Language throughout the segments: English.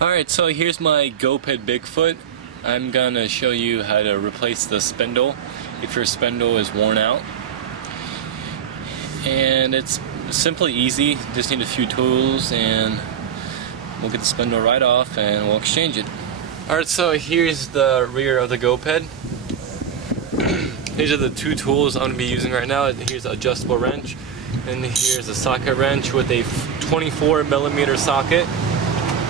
Alright, so here's my go-ped Bigfoot. I'm gonna show you how to replace the spindle if your spindle is worn out. And it's simply easy, just need a few tools and we'll get the spindle right off and we'll exchange it. Alright, so here's the rear of the go-ped. These are the two tools I'm going to be using right now. Here's an adjustable wrench and here's a socket wrench with a 24mm socket.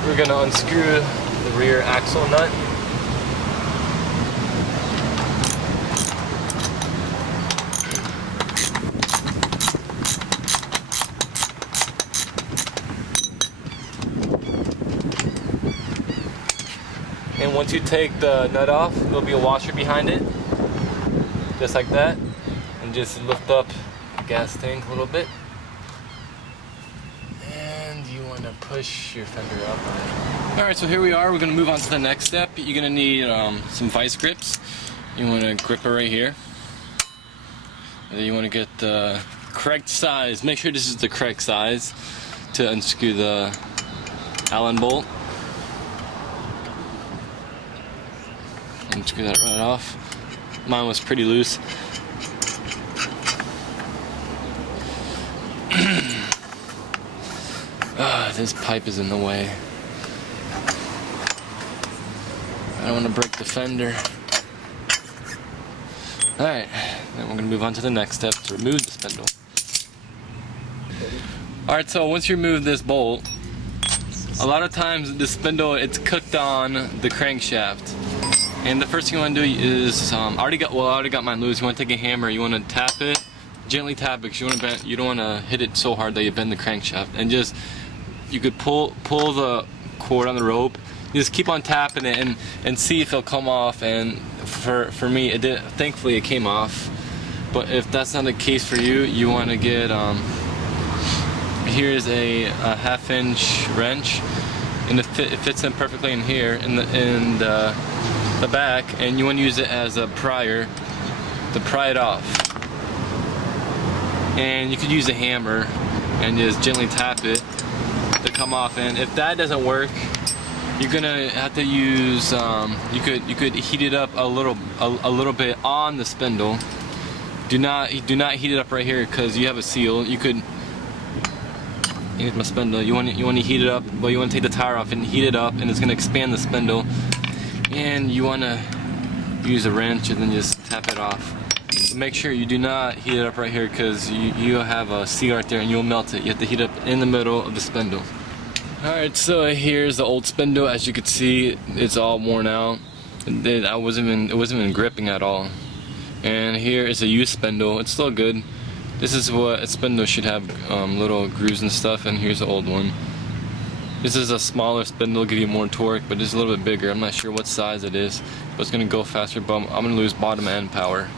We're going to unscrew the rear axle nut. And once you take the nut off, there'll be a washer behind it, just like that. And just lift up the gas tank a little bit. And you want to push your fender up. Alright, so here we are. We're going to move on to the next step. You're going to need some vice grips. You want to grip it right here. And then you want to get the correct size. Make sure this is the correct size to unscrew the Allen bolt. And screw that right off. Mine was pretty loose. This pipe is in the way. I don't want to break the fender. Alright, then we're going to move on to the next step to remove the spindle. Alright, so once you remove this bolt, a lot of times the spindle, it's cooked on the crankshaft. And the first thing you want to do is, I already got mine loose. You want to take a hammer, you want to tap it, gently tap it, because you don't want to hit it so hard that you bend the crankshaft. And just, you could pull the cord on the rope. You just keep on tapping it and see if it'll come off. And for me, it did. Thankfully, it came off. But if that's not the case for you, you want to get here's a 1/2-inch wrench, and it fits in perfectly in here in the back, and you want to use it as a prier to pry it off. And you could use a hammer and just gently tap it to come off. And if that doesn't work, you're gonna have to use you could heat it up a little bit on the spindle. Do not heat it up right here because you have a seal. You could, here's my spindle. You want to heat it up, but you want to take the tire off and heat it up, and it's gonna expand the spindle. And you want to use a wrench and then just tap it off. So make sure you do not heat it up right here because you have a seal right there and you'll melt it. You have to heat it up in the middle of the spindle. Alright, so here's the old spindle. As you can see, it's all worn out. It wasn't even gripping at all. And here is a used spindle. It's still good. This is what a spindle should have, little grooves and stuff, and here's the old one. This is a smaller spindle, give you more torque, but it's a little bit bigger. I'm not sure what size it is, but it's going to go faster, but I'm going to lose bottom end power.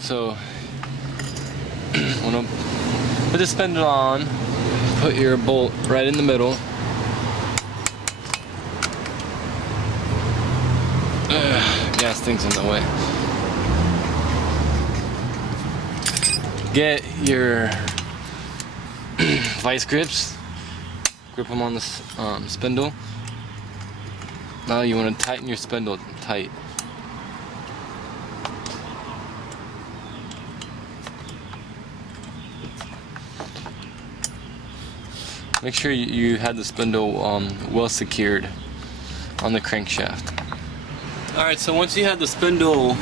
So, when I put the spindle on, put your bolt right in the middle. Gas thing's in the way. Get your vice grips, grip them on the spindle. Now you want to tighten your spindle tight. Make sure you have the spindle well secured on the crankshaft. Alright, so once you have the spindle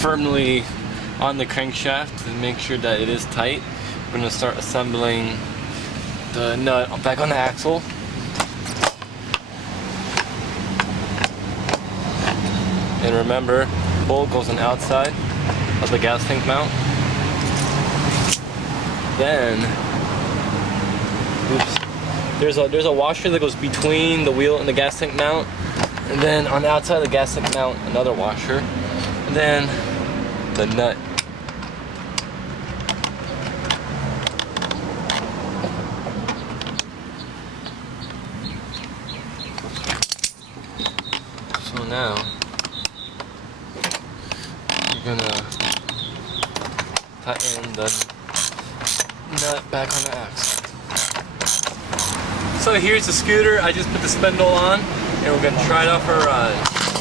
firmly on the crankshaft, and make sure that it is tight, we're going to start assembling the nut back on the axle. And remember, the bolt goes on the outside of the gas tank mount. Then, there's a washer that goes between the wheel and the gas tank mount. And then on the outside of the gas tank mount, another washer. And then the nut. So now you're gonna tighten the nut back on the axle. So here's the scooter. I just put the spindle on and we're gonna try it out for a ride.